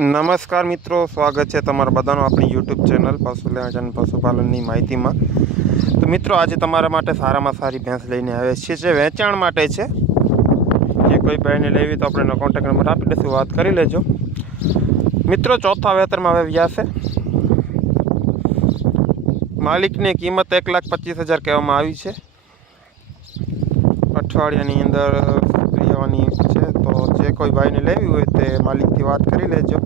નમસ્કાર મિત્રો, સ્વાગત છે તમારા બધાનું આપણી યુટ્યુબ ચેનલ પશુપાલન પશુપાલનની માહિતીમાં। તો મિત્રો, આજે તમારા માટે સારામાં સારી ભેંસ લઈને આવે છે, જે વેચાણ માટે છે। જે કોઈ ભાઈને લેવી તો આપણે કોન્ટેક્ટ નંબર આપી દઈશું, વાત કરી લેજો મિત્રો। ચોથા વેતરમાં આવ્યા છે। માલિકની કિંમત 1,25,000 કહેવામાં આવી છે। અઠવાડિયાની અંદર લેવાની છે, તો જે કોઈ ભાઈને લેવી હોય તે માલિકથી વાત કરી લેજો।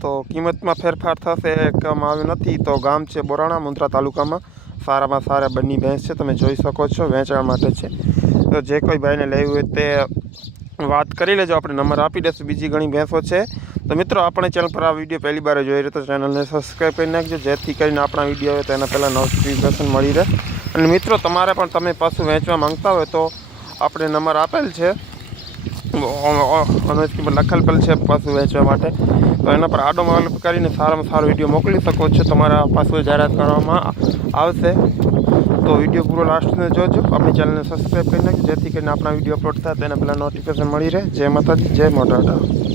તો કિંમતમાં ફેરફાર થશે કહેવામાં આવ્યું નથી। તો ગામ છે બોરાણા, મુન્દ્રા તાલુકામાં સારામાં સારા બંને ભેંસ છે, તમે જોઈ શકો છો, વેચાણ માટે છે। તો જે કોઈ ભાઈને લેવી હોય તે વાત કરી લેજો, આપણે નંબર આપી દઈશું। બીજી ઘણી ભેંસો છે। તો મિત્રો, આપણે ચેનલ પર આ વિડીયો પહેલી વાર જોઈ રહ્યો તો ચેનલને સબસ્ક્રાઈબ કરી નાખજો, જેથી કરીને આપણા વિડીયો હોય તેના પહેલાં નોટિફિકેશન મળી રહે। અને મિત્રો, તમારે પણ તમે પશુ વેચવા માંગતા હોય તો આપણે નંબર આપેલ છે, લખેલ પેલ છે પશુ વેચવા માટે। તો એના પર આડો માલ કરીને સારામાં સારો વિડીયો મોકલી શકો છો, તમારા પશુ જાહેરાત કરવામાં આવશે। તો વિડીયો પૂરો લાસ્ટ સુધી જોજો, આપણી ચેનલને સબસ્ક્રાઈબ કરી નાખજો, જેથી કરીને આપણા વિડીયો અપલોડ થાય તેના પહેલાં નોટિફિકેશન મળી રહે। જય માતાજી, જય મોઢાડા।